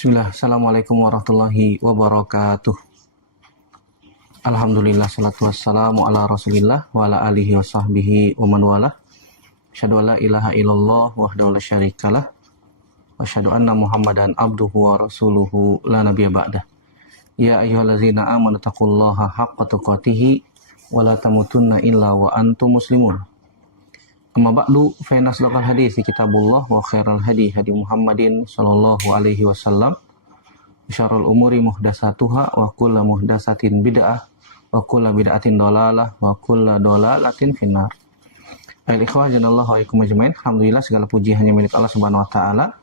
Bismillah, Assalamualaikum warahmatullahi wabarakatuh. Alhamdulillah, salatu wassalamu ala rasulillah wa ala alihi wa sahbihi wa man walah. Asyhadu an la ilaha illallah wahdahu la syarikalah wa asyhadu anna muhammadan abduhu wa rasuluhu la nabiyya ba'dah. Ya ayyuhallazina amanu taqullaha haqqa tuqatih wa la tamutunna illa wa antum muslimun. Amma ba'du, fa inna asdaqal hadits kitabullah wa khairal hadi hadi Muhammadin sallallahu alaihi wasallam. Syarrul umuri muhdatsatuha wa kullu muhdatsatin bid'ah wa kullu bid'atin dhalalah wa kullu dhalalatin finnar. Baik ikhwah janallahu wa ikum ajmain. Alhamdulillah segala puji hanya milik Allah Subhanahu wa taala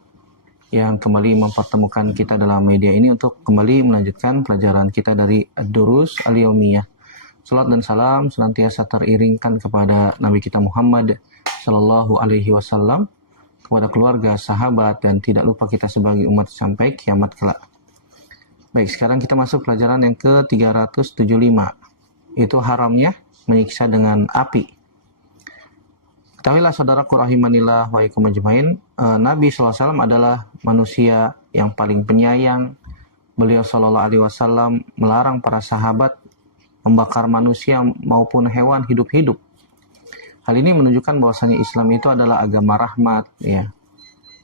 yang kembali mempertemukan kita dalam media ini untuk kembali melanjutkan pelajaran kita dari Ad-Durus Al-Yaumiyah. Salat dan salam senantiasa teriringkan kepada Nabi kita Muhammad sallallahu alaihi wasallam, kepada keluarga, sahabat, dan tidak lupa kita sebagai umat sampai kiamat kelak. Baik, sekarang kita masuk pelajaran yang ke-375, yaitu haramnya menyiksa dengan api. Ketahuilah saudaraku rahimanillah wa ikum ajmain, Nabi SAW adalah manusia yang paling penyayang. Beliau SAW melarang para sahabat membakar manusia maupun hewan hidup-hidup. Hal ini menunjukkan bahwasanya Islam itu adalah agama rahmat, ya,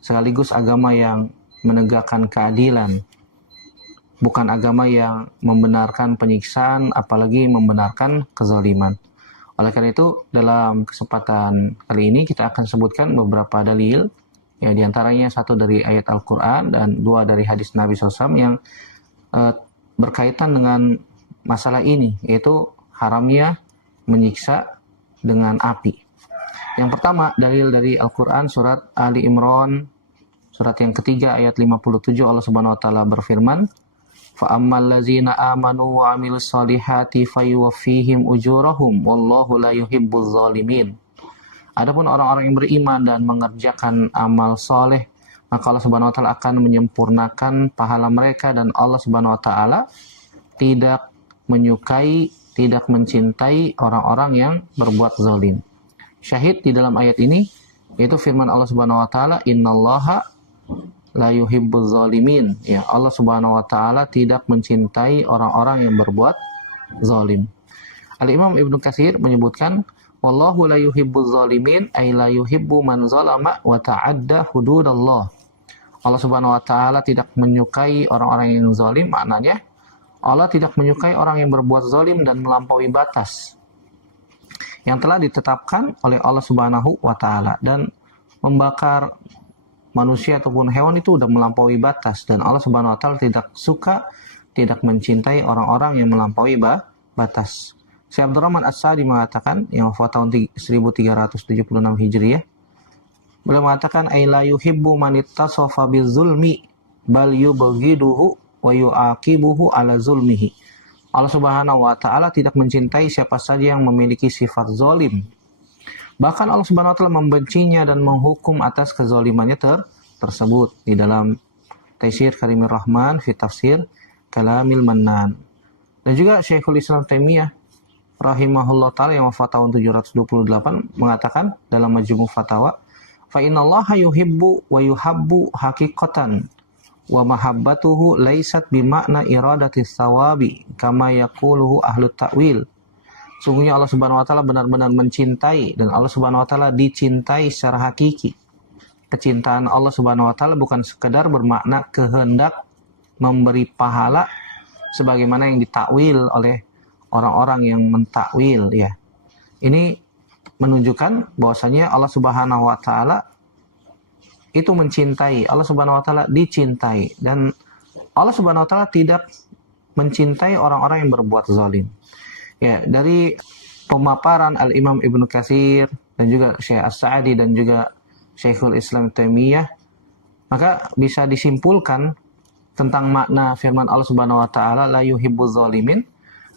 sekaligus agama yang menegakkan keadilan, bukan agama yang membenarkan penyiksaan, apalagi membenarkan kezaliman. Oleh karena itu, dalam kesempatan kali ini kita akan sebutkan beberapa dalil, ya, diantaranya satu dari ayat Al-Quran dan dua dari hadis Nabi SAW yang berkaitan dengan masalah ini, yaitu haramnya menyiksa dengan api. Yang pertama, dalil dari Al-Quran surat Ali Imran, surat yang ketiga ayat 57, Allah Subhanahu wa taala berfirman, "Fa'ammal ladzina amanu wa 'amilus solihati fayuwaffihim ujurahum wallahu la yuhibbuz zalimin." Adapun orang-orang yang beriman dan mengerjakan amal soleh, maka Allah Subhanahu wa taala akan menyempurnakan pahala mereka dan Allah Subhanahu wa taala tidak menyukai, tidak mencintai orang-orang yang berbuat zalim. Syahid di dalam ayat ini yaitu firman Allah Subhanahu wa taala, "Innallaha la yuhibbuz zalimin." Ya, Allah Subhanahu wa taala tidak mencintai orang-orang yang berbuat zalim. Al-Imam Ibnu Katsir menyebutkan, "Wallahu la yuhibbuz zalimin ay la yuhibbu man zalama wa ta'adda hududallah." Allah Subhanahu wa taala tidak menyukai orang-orang yang zalim, maknanya Allah tidak menyukai orang yang berbuat zalim dan melampaui batas yang telah ditetapkan oleh Allah Subhanahu wa taala, dan membakar manusia ataupun hewan itu sudah melampaui batas, dan Allah Subhanahu wa taala tidak suka, tidak mencintai orang-orang yang melampaui batas. Syekh Abdurrahman As-Sa'di mengatakan, yang wafat tahun 1376 Hijriah, beliau mengatakan, "Ai la yuhibbu man ittasafa bizulmi bal yubghiduhu wa yu'aqibuhu ala zulmihi." Allah Subhanahu wa taala tidak mencintai siapa saja yang memiliki sifat zalim. Bahkan Allah Subhanahu wa taala membencinya dan menghukum atas kezalimannya tersebut di dalam Taisir Karimir Rahman fi Tafsir Kalamil Mannan. Dan juga Syekhul Islam Taimiyah rahimahullah taala yang wafat tahun 728 mengatakan dalam Majmu' Fatawa, "Fa innallaha yuhibbu wa yuhabbu haqiqatan wa mahabbatuhu laisat bimakna iradatis sawabi kama yaquluhu ahlut ta'wil." Sungguhnya Allah Subhanahu wa taala benar-benar mencintai dan Allah Subhanahu wa taala dicintai secara hakiki. Kecintaan Allah Subhanahu wa taala bukan sekedar bermakna kehendak memberi pahala sebagaimana yang ditakwil oleh orang-orang yang mentakwil, ya. Ini menunjukkan bahwasanya Allah Subhanahu wa taala itu mencintai, Allah Subhanahu wa taala dicintai, dan Allah Subhanahu wa taala tidak mencintai orang-orang yang berbuat zalim. Ya, dari pemaparan Al-Imam Ibnu Katsir dan juga Syekh As-Sa'di dan juga Syekhul Islam Taimiyah, maka bisa disimpulkan tentang makna firman Allah Subhanahu wa taala la yuhibbuz zalimin,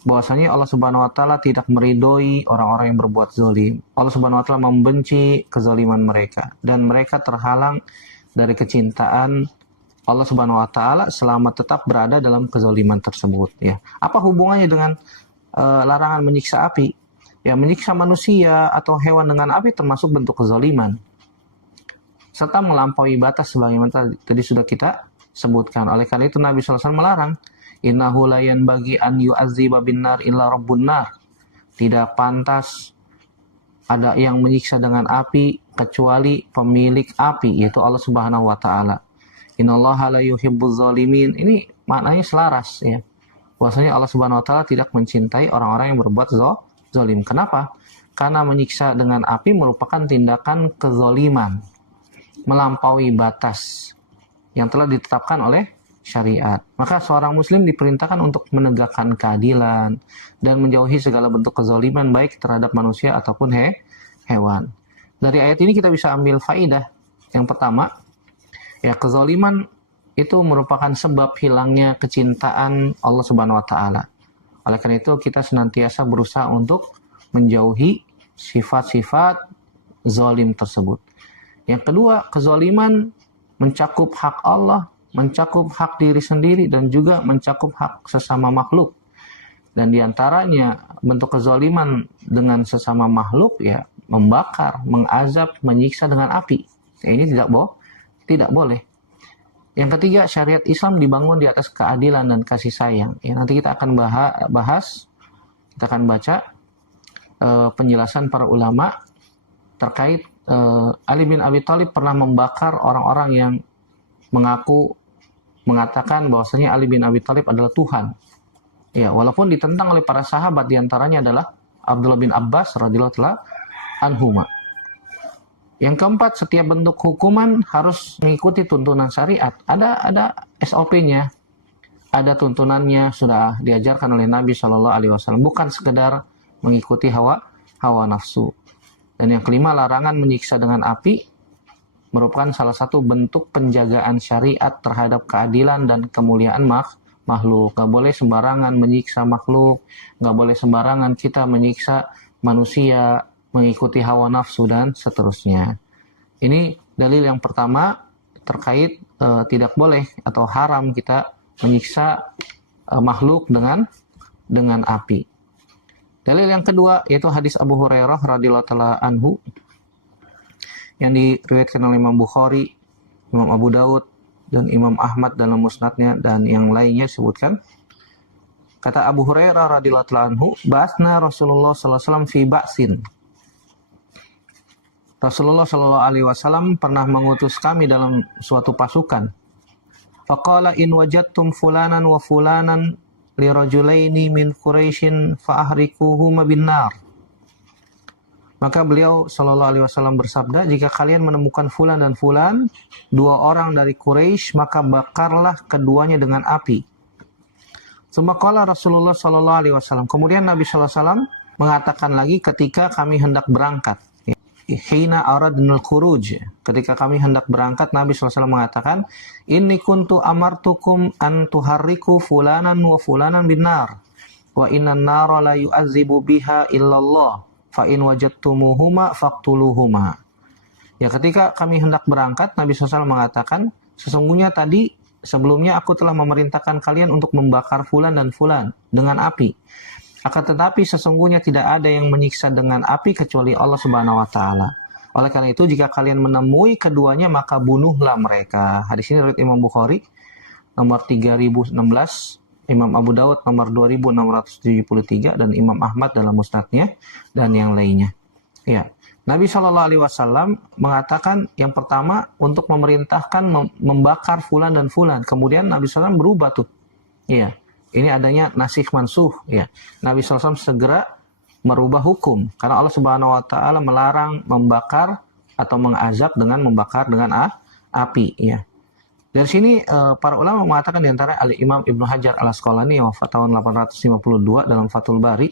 bahwasanya Allah Subhanahu wa taala tidak meridhoi orang-orang yang berbuat zalim. Allah Subhanahu wa taala membenci kezaliman mereka dan mereka terhalang dari kecintaan Allah Subhanahu wa taala selama tetap berada dalam kezaliman tersebut, ya. Apa hubungannya dengan larangan menyiksa api? Ya, menyiksa manusia atau hewan dengan api termasuk bentuk kezaliman serta melampaui batas sebagaimana tadi sudah kita sebutkan. Oleh karena itu Nabi SAW melarang, innahu la yanbaghi an yu'azziba binnar illa rabbun nar. Tidak pantas ada yang menyiksa dengan api kecuali pemilik api, yaitu Allah Subhanahu wa taala. Innallaha la yuhibbuz zalimin. Ini maknanya selaras ya. Bahwasanya Allah Subhanahu wa taala tidak mencintai orang-orang yang berbuat zalim. Kenapa? Karena menyiksa dengan api merupakan tindakan kezaliman, melampaui batas yang telah ditetapkan oleh syariat. Maka seorang muslim diperintahkan untuk menegakkan keadilan dan menjauhi segala bentuk kezaliman baik terhadap manusia ataupun hewan. Dari ayat ini kita bisa ambil faidah. Yang pertama, ya kezaliman itu merupakan sebab hilangnya kecintaan Allah Subhanahu wa taala. Oleh karena itu kita senantiasa berusaha untuk menjauhi sifat-sifat zalim tersebut. Yang kedua, kezaliman mencakup hak Allah, mencakup hak diri sendiri, dan juga mencakup hak sesama makhluk. Dan diantaranya bentuk kezaliman dengan sesama makhluk ya membakar, mengazab, menyiksa dengan api. Ini tidak boleh. Yang ketiga, syariat Islam dibangun di atas keadilan dan kasih sayang. Ya, nanti kita akan bahas, kita akan baca penjelasan para ulama terkait Ali bin Abi Thalib pernah membakar orang-orang yang mengatakan bahwasanya Ali bin Abi Thalib adalah Tuhan. Ya, walaupun ditentang oleh para sahabat, diantaranya adalah Abdullah bin Abbas radhiyallahu anhuma. Yang keempat, setiap bentuk hukuman harus mengikuti tuntunan syariat. Ada SOP-nya, ada tuntunannya, sudah diajarkan oleh Nabi SAW. Bukan sekedar mengikuti hawa nafsu. Dan yang kelima, larangan menyiksa dengan api merupakan salah satu bentuk penjagaan syariat terhadap keadilan dan kemuliaan makhluk. Gak boleh sembarangan menyiksa makhluk, gak boleh sembarangan kita menyiksa manusia, mengikuti hawa nafsu dan seterusnya. Ini dalil yang pertama terkait tidak boleh atau haram kita menyiksa makhluk dengan api. Dalil yang kedua yaitu hadis Abu Hurairah radhiyallahu anhu yang diriwayatkan oleh Imam Bukhari, Imam Abu Daud dan Imam Ahmad dalam musnadnya dan yang lainnya disebutkan. Kata Abu Hurairah radhiyallahu anhu, "Ba'atsna Rasulullah sallallahu alaihi wasallam fi ba'sin." Rasulullah sallallahu alaihi wasallam pernah mengutus kami dalam suatu pasukan. Faqala in wajadtum fulanan wa fulanan li rajulaini min Quraisyin fa ahrikuhuma binnar. Maka beliau sallallahu alaihi wasallam bersabda, jika kalian menemukan fulan dan fulan, dua orang dari Quraisy, maka bakarlah keduanya dengan api. Sumaqala Rasulullah sallallahu alaihi wasallam. Kemudian Nabi sallallahu alaihi wasallam mengatakan lagi ketika kami hendak berangkat. Hina aradnal khuruj, ketika kami hendak berangkat, Nabi SAW mengatakan, inni kuntu amartukum an tuharriku fulanan wa fulanan binar wa innan nara la yu'adzibu biha illallah fa in wajadtumuhuma faqtuluhuma. Ya, ketika kami hendak berangkat, Nabi SAW mengatakan, sesungguhnya tadi sebelumnya aku telah memerintahkan kalian untuk membakar fulan dan fulan dengan api. Akan tetapi sesungguhnya tidak ada yang menyiksa dengan api kecuali Allah Subhanahu wa taala. Oleh karena itu jika kalian menemui keduanya maka bunuhlah mereka. Hadis ini riwayat Imam Bukhari nomor 3016, Imam Abu Daud nomor 2673 dan Imam Ahmad dalam musnadnya dan yang lainnya. Ya. Nabi Shallallahu alaihi wasallam mengatakan yang pertama untuk memerintahkan membakar fulan dan fulan. Kemudian Nabi SAW berubah tuh. Iya. Ini adanya nasikh mansuh ya. Nabi SAW segera merubah hukum karena Allah Subhanahu wa taala melarang membakar atau mengazab dengan membakar dengan api ya. Dari sini para ulama mengatakan di antara Al-Imam Ibnu Hajar Al-Asqalani wafat tahun 852 dalam Fathul Bari.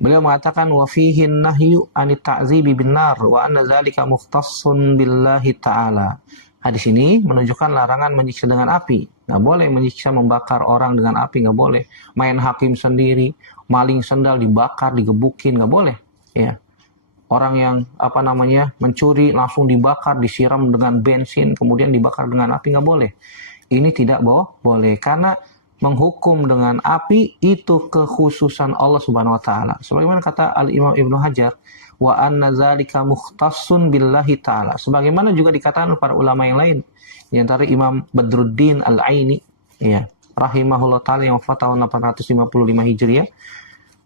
Beliau mengatakan wa fihi nahyu anit ta'zibi binnar wa anna dzalika mukhtassun billahi ta'ala. Hadis ini menunjukkan larangan menyiksa dengan api. Nggak boleh menyiksa membakar orang dengan api, nggak boleh. Main hakim sendiri, maling sendal dibakar, digebukin, nggak boleh. Ya. Orang yang mencuri langsung dibakar, disiram dengan bensin, kemudian dibakar dengan api, nggak boleh. Ini tidak boleh karena menghukum dengan api itu kekhususan Allah Subhanahu wa taala. Sebagaimana kata Al-Imam Ibnu Hajar, wa anna dzalika mukhtassun billahi taala. Sebagaimana juga dikatakan para ulama yang lain, di antara Imam Badruddin Al-Aini, ya, rahimahullah taala yang wafat tahun 855 Hijriah.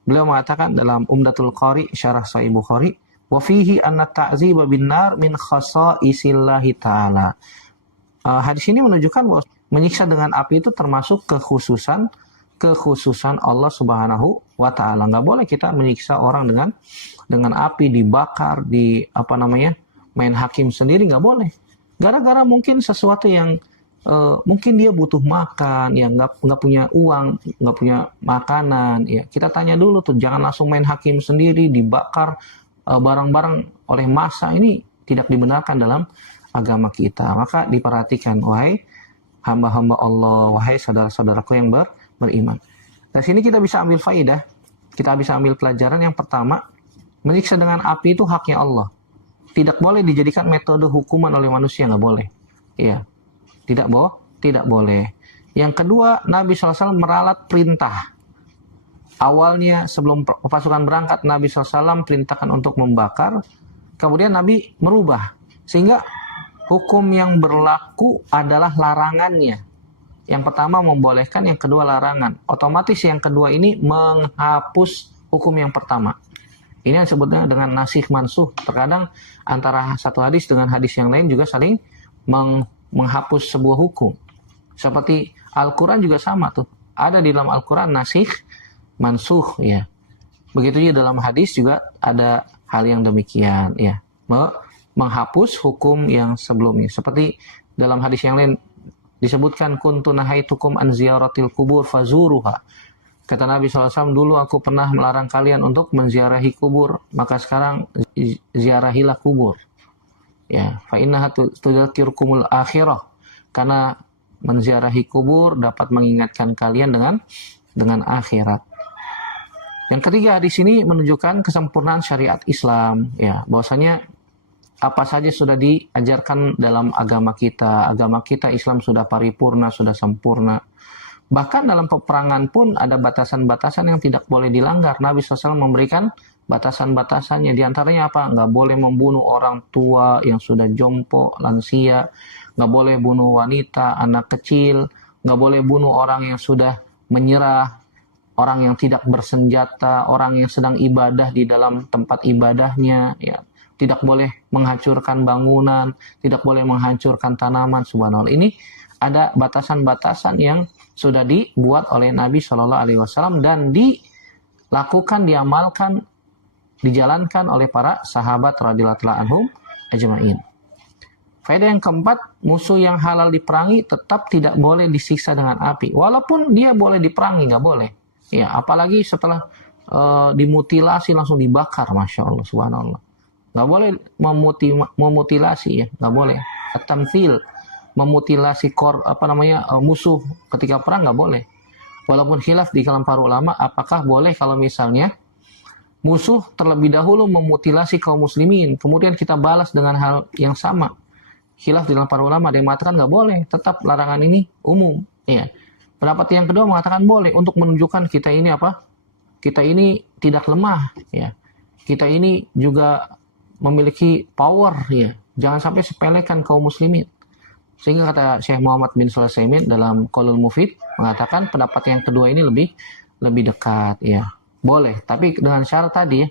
Beliau mengatakan dalam Umdatul Qari syarah Sahih Bukhari, wa fihi anna ta'dziba bin nar min khasaisillahi taala. Hadis ini menunjukkan bahwa menyiksa dengan api itu termasuk kekhususan Allah Subhanahu wa taala. Enggak boleh kita menyiksa orang dengan api, dibakar, main hakim sendiri, enggak boleh. Gara-gara mungkin sesuatu yang mungkin dia butuh makan, ya nggak punya uang, nggak punya makanan, ya kita tanya dulu tuh, jangan langsung main hakim sendiri, dibakar barang-barang oleh massa. Ini tidak dibenarkan dalam agama kita. Maka diperhatikan, wahai hamba-hamba Allah, wahai saudara-saudaraku yang beriman. Dari sini kita bisa ambil faidah, kita bisa ambil pelajaran. Yang pertama, menyiksa dengan api itu haknya Allah. Tidak boleh dijadikan metode hukuman oleh manusia, nggak boleh. Ya, tidak boleh. Yang kedua, Nabi SAW meralat perintah. Awalnya sebelum pasukan berangkat, Nabi SAW perintahkan untuk membakar. Kemudian Nabi merubah. Sehingga hukum yang berlaku adalah larangannya. Yang pertama membolehkan, yang kedua larangan. Otomatis yang kedua ini menghapus hukum yang pertama. Ini yang disebutnya dengan nasikh mansuh. Terkadang antara satu hadis dengan hadis yang lain juga saling menghapus sebuah hukum. Seperti Al-Quran juga sama tuh. Ada di dalam Al-Quran nasikh mansuh, ya. Begitu juga dalam hadis juga ada hal yang demikian, ya. Menghapus hukum yang sebelumnya. Seperti dalam hadis yang lain disebutkan, kuntu nahaitukum an ziyaratil kubur fazuruha. Kata Nabi SAW, dulu aku pernah melarang kalian untuk menziarahi kubur, maka sekarang ziarahilah kubur. Ya, fa innaha tudzakirukumul akhirah. Karena menziarahi kubur dapat mengingatkan kalian dengan akhirat. Yang ketiga, di sini menunjukkan kesempurnaan syariat Islam, ya, bahwasanya apa saja sudah diajarkan dalam agama kita. Agama kita Islam sudah paripurna, sudah sempurna. Bahkan dalam peperangan pun ada batasan-batasan yang tidak boleh dilanggar. Nabi SAW memberikan batasan-batasannya. Di antaranya apa? Nggak boleh membunuh orang tua yang sudah jompo, lansia. Nggak boleh bunuh wanita, anak kecil. Nggak boleh bunuh orang yang sudah menyerah. Orang yang tidak bersenjata. Orang yang sedang ibadah di dalam tempat ibadahnya. Ya. Tidak boleh menghancurkan bangunan. Tidak boleh menghancurkan tanaman. Subhanallah. Ini ada batasan-batasan yang sudah dibuat oleh Nabi SAW dan dilakukan, diamalkan, dijalankan oleh para sahabat radhiyallahu anhum ajma'in. Faedah yang keempat, musuh yang halal diperangi tetap tidak boleh disiksa dengan api. Walaupun dia boleh diperangi, nggak boleh. Ya, apalagi setelah dimutilasi langsung dibakar, masya Allah, subhanallah. Nggak boleh memutilasi, ya, nggak boleh. At-tamthil, memutilasi musuh ketika perang, nggak boleh. Walaupun khilaf di kalangan para ulama, apakah boleh kalau misalnya musuh terlebih dahulu memutilasi kaum muslimin, kemudian kita balas dengan hal yang sama. Khilaf di kalangan para ulama, ada yang mengatakan nggak boleh, tetap larangan ini umum. Ya. Pendapat yang kedua mengatakan boleh, untuk menunjukkan kita ini kita ini tidak lemah, ya. Kita ini juga memiliki power, ya. Jangan sampai sepelekan kaum muslimin. Sehingga kata Syekh Muhammad bin Shalih Al-Utsaimin dalam Qaulul Mufid mengatakan pendapat yang kedua ini lebih dekat, ya. Boleh, tapi dengan syarat tadi, ya.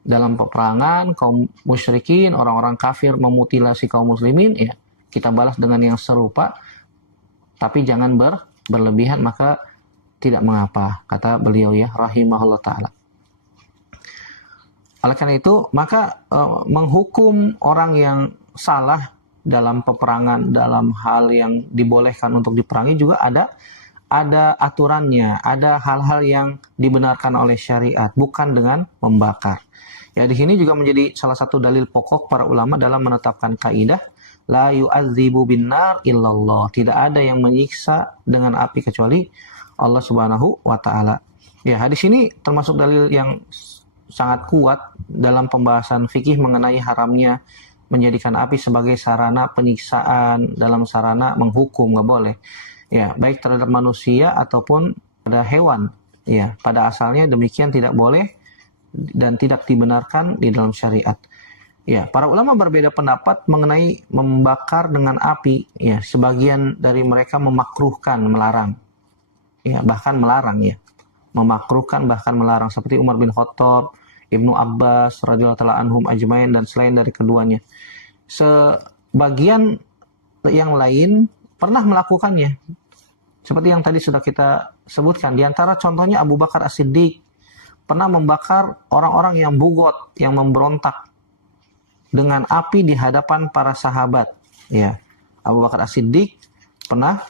Dalam peperangan kaum musyrikin, orang-orang kafir memutilasi kaum muslimin, ya, kita balas dengan yang serupa, tapi jangan berlebihan, maka tidak mengapa, kata beliau, ya, rahimahullah taala. Oleh karena itu, maka menghukum orang yang salah dalam peperangan, dalam hal yang dibolehkan untuk diperangi juga ada aturannya, ada hal-hal yang dibenarkan oleh syariat, bukan dengan membakar. Ya, di sini juga menjadi salah satu dalil pokok para ulama dalam menetapkan kaidah la yu'adzibu binnar illallah. Tidak ada yang menyiksa dengan api kecuali Allah Subhanahu wa taala. Ya, hadis ini termasuk dalil yang sangat kuat dalam pembahasan fikih mengenai haramnya menjadikan api sebagai sarana penyiksaan, dalam sarana menghukum, nggak boleh. Ya, baik terhadap manusia ataupun pada hewan. Ya, pada asalnya demikian tidak boleh dan tidak dibenarkan di dalam syariat. Ya, para ulama berbeda pendapat mengenai membakar dengan api. Ya, sebagian dari mereka memakruhkan, melarang. Ya, bahkan melarang ya. Memakruhkan bahkan melarang seperti Umar bin Khattab, Ibnu Abbas radhiyallahu taala anhum ajmain dan selain dari keduanya. Sebagian yang lain pernah melakukannya. Seperti yang tadi sudah kita sebutkan, di antara contohnya Abu Bakar As-Siddiq pernah membakar orang-orang yang bugot, yang memberontak dengan api di hadapan para sahabat. Ya, Abu Bakar As-Siddiq pernah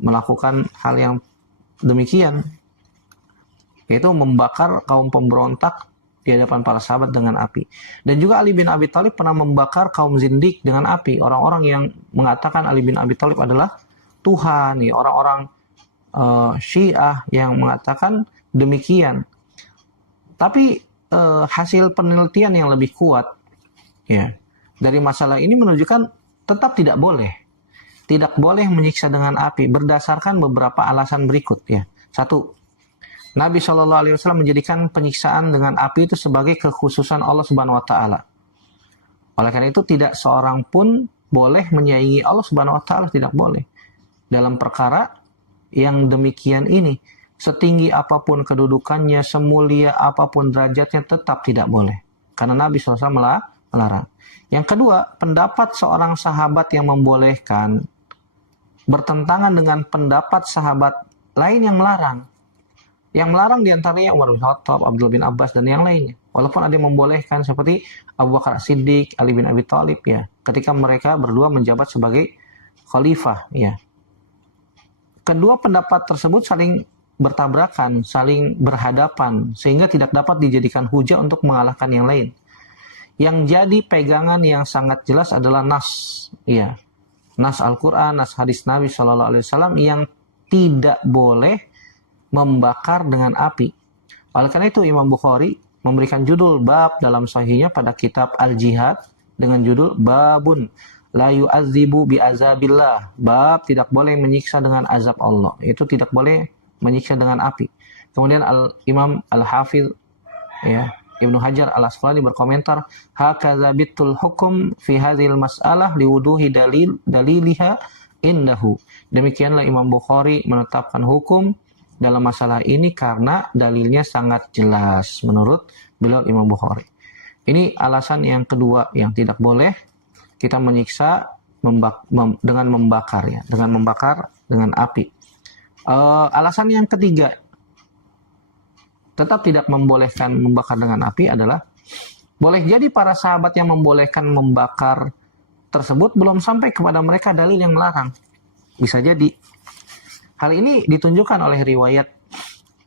melakukan hal yang demikian, yaitu membakar kaum pemberontak di hadapan para sahabat dengan api. Dan juga Ali bin Abi Thalib pernah membakar kaum zindik dengan api. Orang-orang yang mengatakan Ali bin Abi Thalib adalah Tuhan, ya, orang-orang Syiah yang mengatakan demikian. Tapi hasil penelitian yang lebih kuat ya dari masalah ini menunjukkan tetap tidak boleh menyiksa dengan api berdasarkan beberapa alasan berikut ya. Satu, Nabi SAW menjadikan penyiksaan dengan api itu sebagai kekhususan Allah Subhanahu Wa Taala. Oleh karena itu tidak seorang pun boleh menyaingi Allah Subhanahu Wa Taala, tidak boleh dalam perkara yang demikian ini. Setinggi apapun kedudukannya, semulia apapun derajatnya, tetap tidak boleh. Karena Nabi SAW melarang. Yang kedua, pendapat seorang sahabat yang membolehkan bertentangan dengan pendapat sahabat lain yang melarang. Yang melarang diantaranya Umar bin Khattab, Abdullah bin Abbas, dan yang lainnya. Walaupun ada yang membolehkan seperti Abu Bakar Siddiq, Ali bin Abi Thalib ya, ketika mereka berdua menjabat sebagai khalifah ya. Kedua pendapat tersebut saling bertabrakan, saling berhadapan, sehingga tidak dapat dijadikan hujah untuk mengalahkan yang lain. Yang jadi pegangan yang sangat jelas adalah nas, ya, nas Al-Quran, nas hadis Nabi SAW yang tidak boleh membakar dengan api. Oleh karena itu Imam Bukhari memberikan judul bab dalam sahihnya pada kitab Al-Jihad dengan judul Babun la yu'adzibu bi'azabillah, bab tidak boleh menyiksa dengan azab Allah, itu tidak boleh menyiksa dengan api. Kemudian Imam Al-Hafidh ya, Ibnu Hajar Al-Asqalani berkomentar, hakadza bitul hukum fi hadhil mas'alah liwuduhi daliliha indahu. Demikianlah Imam Bukhari menetapkan hukum dalam masalah ini karena dalilnya sangat jelas menurut beliau Imam Bukhari. Ini alasan yang kedua yang tidak boleh kita menyiksa dengan membakar ya, dengan membakar dengan api. Alasan yang ketiga tetap tidak membolehkan membakar dengan api adalah boleh jadi para sahabat yang membolehkan membakar tersebut belum sampai kepada mereka dalil yang melarang. Bisa jadi. Hal ini ditunjukkan oleh riwayat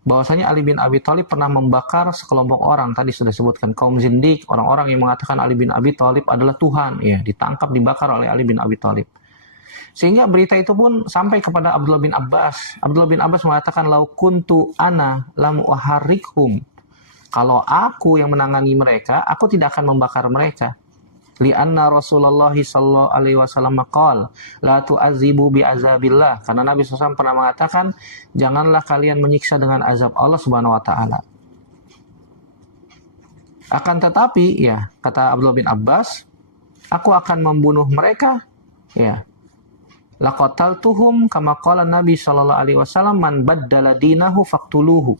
bahwasanya Ali bin Abi Thalib pernah membakar sekelompok orang, tadi sudah disebutkan kaum zindik, orang-orang yang mengatakan Ali bin Abi Thalib adalah Tuhan, ya, ditangkap dibakar oleh Ali bin Abi Thalib. Sehingga berita itu pun sampai kepada Abdullah bin Abbas. Abdullah bin Abbas mengatakan lau kuntu ana lam uharrikhum. Kalau aku yang menangani mereka, aku tidak akan membakar mereka. Lianna Rasulullah sallallahu alaihi wasallam qala la tu'azibu bi'azabillah, karena Nabi SAW pernah mengatakan janganlah kalian menyiksa dengan azab Allah Subhanahu wa taala. Akan tetapi ya, kata Abdullah bin Abbas, aku akan membunuh mereka ya. Laqataltuhum kama qala Nabi sallallahu alaihi wasallam man baddala dinahu faqtuluhu.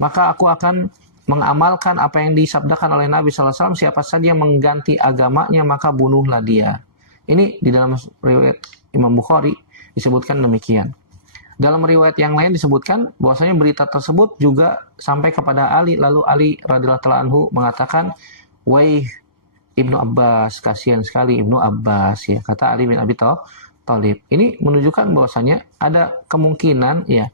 Maka aku akan mengamalkan apa yang disabdakan oleh Nabi SAW, siapa saja yang mengganti agamanya maka bunuhlah dia. Ini di dalam riwayat Imam Bukhari disebutkan demikian. Dalam riwayat yang lain disebutkan bahwasanya berita tersebut juga sampai kepada Ali, lalu Ali radhiyallahu anhu mengatakan, "Wai Ibnu Abbas, kasihan sekali Ibnu Abbas," ya, kata Ali bin Abi Thalib. Ini menunjukkan bahwasanya ada kemungkinan ya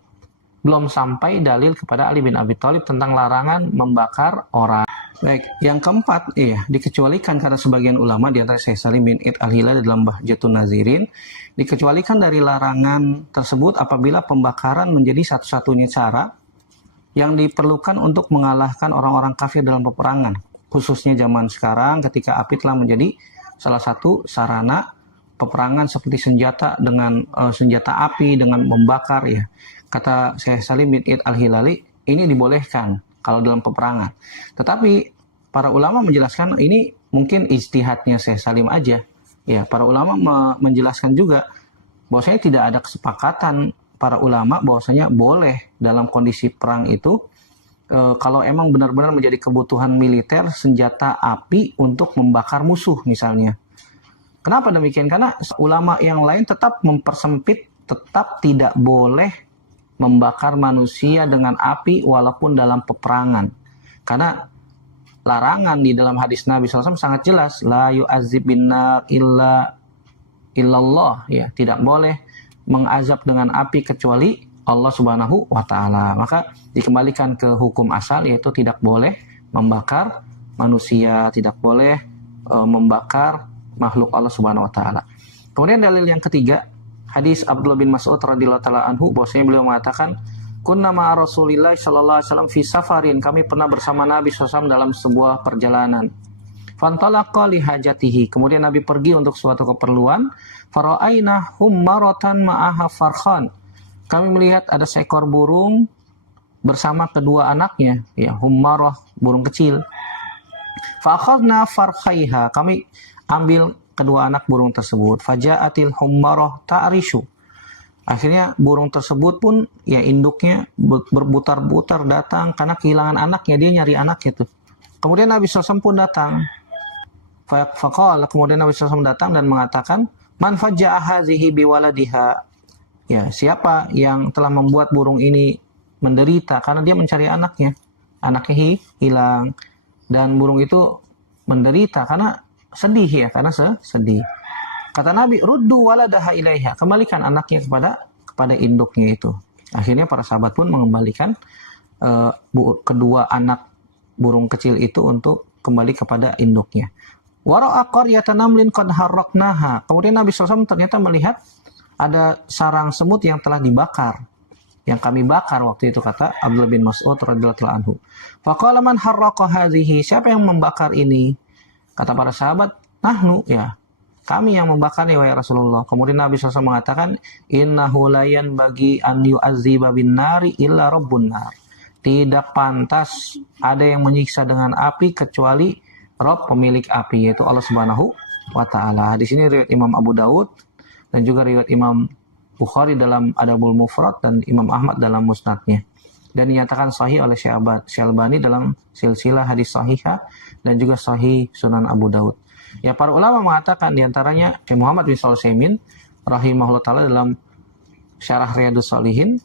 belum sampai dalil kepada Ali bin Abi Thalib tentang larangan membakar orang. Baik, yang keempat, dikecualikan karena sebagian ulama di antara Syekh Salim bin Id Al-Hilal dalam Bahjatun Nazirin, dikecualikan dari larangan tersebut apabila pembakaran menjadi satu-satunya cara yang diperlukan untuk mengalahkan orang-orang kafir dalam peperangan. Khususnya zaman sekarang ketika api telah menjadi salah satu sarana peperangan seperti senjata dengan senjata api dengan membakar ya. Kata Syekh Salim bin Id Al-Hilali, ini dibolehkan kalau dalam peperangan. Tetapi para ulama menjelaskan ini mungkin ijtihadnya Syekh Salim aja. Ya, para ulama menjelaskan juga bahwasanya tidak ada kesepakatan para ulama bahwasanya boleh dalam kondisi perang itu kalau emang benar-benar menjadi kebutuhan militer senjata api untuk membakar musuh misalnya. Kenapa demikian? Karena ulama yang lain tetap mempersempit, tetap tidak boleh membakar manusia dengan api walaupun dalam peperangan. Karena larangan di dalam hadis Nabi SAW sangat jelas, la yu'adzibinna illallah, ya, tidak boleh mengazab dengan api kecuali Allah Subhanahu wa taala. Maka dikembalikan ke hukum asal, yaitu tidak boleh membakar manusia, tidak boleh membakar makhluk Allah Subhanahu wa taala. Kemudian dalil yang ketiga, hadis Abdullah bin Mas'ud radhiyallahu taala anhu, bahwasanya beliau mengatakan, kunna ma'a Rasulillah sallallahu alaihi wasallam fi safarin, kami pernah bersama Nabi SAW dalam sebuah perjalanan. Fantalaqa li hajatihi, kemudian Nabi pergi untuk suatu keperluan. Fara'aina hummaratan ma'aha farkhan, kami melihat ada seekor burung bersama kedua anaknya, ya, hummarah, burung kecil. Fa'akhadna farkhaiha, kami ambil kedua anak burung tersebut. Faja'atil hummarah ta'rishu, akhirnya burung tersebut pun, ya, induknya berputar-putar datang karena kehilangan anaknya, dia nyari anak itu. Kemudian Nabi SAW pun datang. Faqala, kemudian Nabi SAW datang dan mengatakan, man faja'a hazihi biwaladiha, ya, siapa yang telah membuat burung ini menderita karena dia mencari anaknya. Anaknya hilang dan burung itu menderita karena sedih, ya, karena sedih. Kata Nabi, ruddu waladaha ilaiha, kembalikan anaknya kepada induknya itu. Akhirnya para sahabat pun mengembalikan kedua anak burung kecil itu untuk kembali kepada induknya. Wara'a qaryatan namlin qad harraqnaha, kemudian Nabi SAW ternyata melihat ada sarang semut yang telah dibakar, yang kami bakar waktu itu, kata Abdullah bin Mas'ud radhiyallahu anhu. Faqala man harraqa hadhihi, siapa yang membakar ini? Kata para sahabat, nahnu, ya, kami yang membakarnya wahai Rasulullah. Kemudian Nabi SAW mengatakan, innahu layan bagi an yu'azziba bin nari illa rabbun nar, tidak pantas ada yang menyiksa dengan api kecuali Rabb, pemilik api, yaitu Allah Subhanahu wa taala. Di sini riwayat Imam Abu Daud dan juga riwayat Imam Bukhari dalam Adabul Mufrad dan Imam Ahmad dalam Musnadnya, dan dinyatakan sahih oleh Syekh Albani dalam silsilah hadis sahihah dan juga sahih Sunan Abu Daud. Ya, para ulama mengatakan diantaranya Syekh Muhammad bin Shalih Al-Utsaimin rahimahullah taala dalam Syarah Riyadhus Shalihin,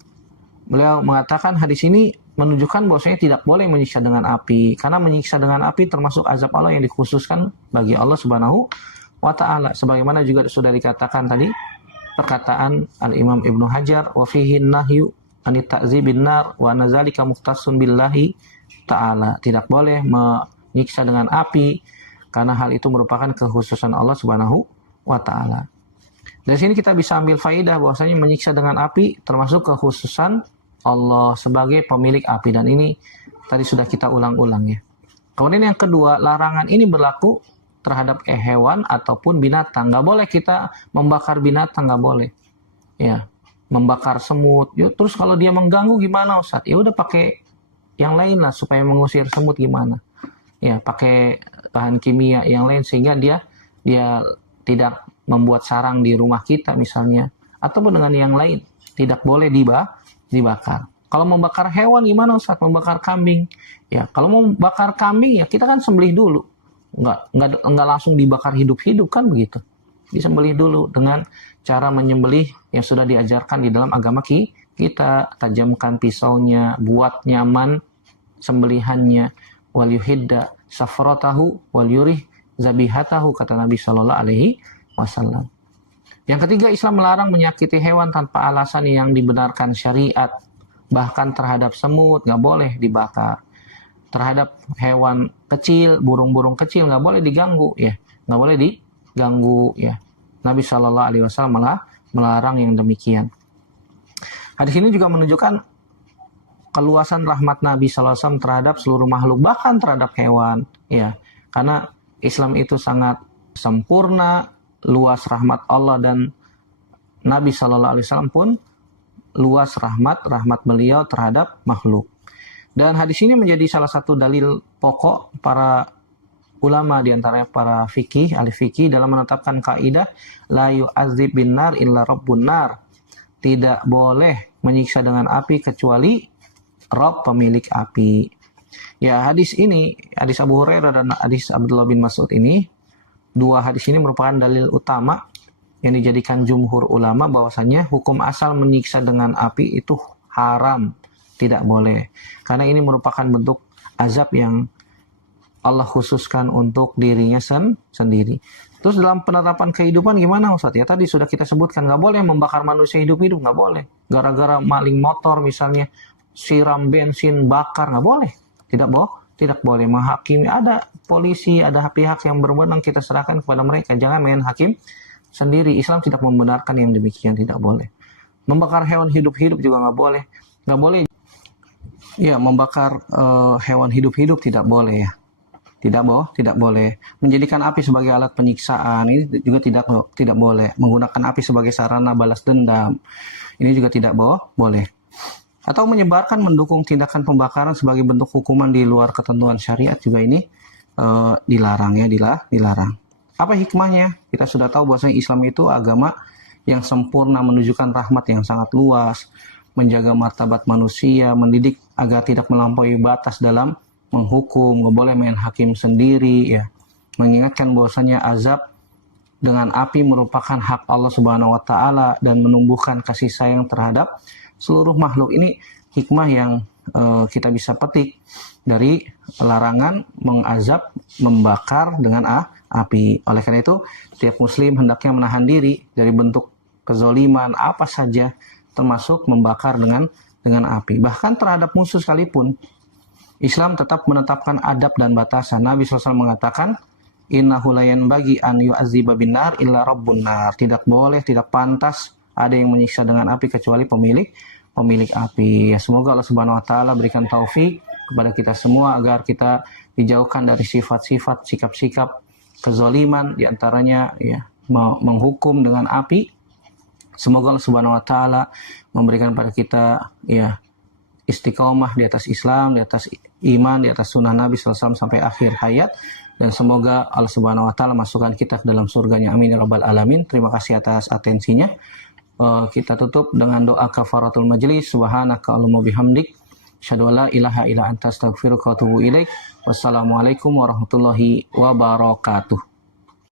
beliau mengatakan hadis ini menunjukkan bahwasanya tidak boleh menyiksa dengan api, karena menyiksa dengan api termasuk azab Allah yang dikhususkan bagi Allah Subhanahu wa ta'ala, sebagaimana juga sudah dikatakan tadi perkataan Al-Imam Ibnu Hajar, wa fihi nahyu anit ta'zibin nar wa nazalika mukhtassun billahi ta'ala, tidak boleh menyiksa dengan api karena hal itu merupakan kekhususan Allah Subhanahu wa ta'ala. Dari sini kita bisa ambil faidah bahwasanya menyiksa dengan api termasuk kekhususan Allah sebagai pemilik api, dan ini tadi sudah kita ulang-ulang, ya. Kemudian yang kedua, larangan ini berlaku terhadap hewan ataupun binatang. Nggak boleh kita membakar binatang, nggak boleh. Ya, membakar semut. Yuk, terus kalau dia mengganggu gimana, Ustaz? Ya udah pakai yang lain lah supaya mengusir semut gimana. Ya, pakai bahan kimia yang lain sehingga dia tidak membuat sarang di rumah kita misalnya, ataupun dengan yang lain. Tidak boleh dibakar. Kalau membakar hewan gimana, Ustaz? Membakar kambing. Ya, kalau mau bakar kambing ya kita kan sembelih dulu. Enggak langsung dibakar hidup-hidup kan begitu. Disembelih dulu dengan cara menyembelih yang sudah diajarkan di dalam agama kita. Tajamkan pisaunya, buat nyaman sembelihannya, wal yuhidda safratahu wal yurih zabihatahu, kata Nabi sallallahu alaihi wasallam. Yang ketiga, Islam melarang menyakiti hewan tanpa alasan yang dibenarkan syariat. Bahkan terhadap semut nggak boleh dibakar. Terhadap hewan kecil, burung-burung kecil nggak boleh diganggu, ya, nggak boleh diganggu, ya. Nabi Shallallahu Alaihi Wasallam malah melarang yang demikian. Hadis ini juga menunjukkan keluasan rahmat Nabi Shallallahu Alaihi Wasallam terhadap seluruh makhluk, bahkan terhadap hewan, ya, karena Islam itu sangat sempurna, luas rahmat Allah, dan Nabi Shallallahu Alaihi Wasallam pun luas rahmat beliau terhadap makhluk. Dan hadis ini menjadi salah satu dalil pokok para ulama di antara para fikih, ahli fikih dalam menetapkan kaidah la yu'adzib bin nar illa rabbun nar. Tidak boleh menyiksa dengan api kecuali Rabb pemilik api. Ya, hadis ini, hadis Abu Hurairah dan hadis Abdullah bin Mas'ud ini, dua hadis ini merupakan dalil utama yang dijadikan jumhur ulama bahwasanya hukum asal menyiksa dengan api itu haram, tidak boleh. Karena ini merupakan bentuk azab yang Allah khususkan untuk dirinya sendiri. Terus dalam penerapan kehidupan gimana Ustaz? Ya tadi sudah kita sebutkan, nggak boleh membakar manusia hidup-hidup, nggak boleh. Gara-gara maling motor misalnya, siram bensin, bakar, nggak boleh. Tidak boleh menghakimi. Ada polisi, ada pihak yang berwenang, kita serahkan kepada mereka. Jangan main hakim sendiri. Islam tidak membenarkan yang demikian, tidak boleh. Membakar hewan hidup-hidup juga nggak boleh. Nggak boleh. Ya, membakar hewan hidup-hidup tidak boleh ya. Tidak boleh. Menjadikan api sebagai alat penyiksaan ini juga tidak boleh. Menggunakan api sebagai sarana balas dendam ini juga tidak boleh. Atau menyebarkan, mendukung tindakan pembakaran sebagai bentuk hukuman di luar ketentuan syariat juga ini dilarang ya, dilarang. Apa hikmahnya? Kita sudah tahu bahwasanya Islam itu agama yang sempurna, menunjukkan rahmat yang sangat luas, menjaga martabat manusia, mendidik agar tidak melampaui batas dalam menghukum, nggak boleh main hakim sendiri ya. Mengingatkan bahwasanya azab dengan api merupakan hak Allah Subhanahu wa taala dan menumbuhkan kasih sayang terhadap seluruh makhluk. Ini hikmah yang kita bisa petik dari larangan mengazab, membakar dengan api. Oleh karena itu, tiap muslim hendaknya menahan diri dari bentuk kezoliman apa saja, termasuk membakar dengan api. Bahkan terhadap musuh sekalipun, Islam tetap menetapkan adab dan batasan. Nabi SAW mengatakan, innahu la yanbaghi an yu'azziba binar illa rabbun nar. Tidak boleh, tidak pantas ada yang menyiksa dengan api kecuali pemilik api. Ya, semoga Allah Subhanahu wa taala berikan taufik kepada kita semua agar kita dijauhkan dari sifat-sifat, sikap-sikap kezaliman, di antaranya ya menghukum dengan api. Semoga Allah Subhanahu wa taala memberikan pada kita ya istiqomah di atas Islam, di atas iman, di atas sunnah Nabi SAW sampai akhir hayat. Dan semoga Allah Subhanahu wa taala masukkan kita ke dalam surganya. Amin ya rabbal alamin. Terima kasih atas atensinya. Kita tutup dengan doa kafaratul majlis. Subhanaka Allahumma bihamdik, asyhadu an la ilaha illa anta astaghfiruka wa atubu ilaik. Wassalamualaikum warahmatullahi wabarakatuh.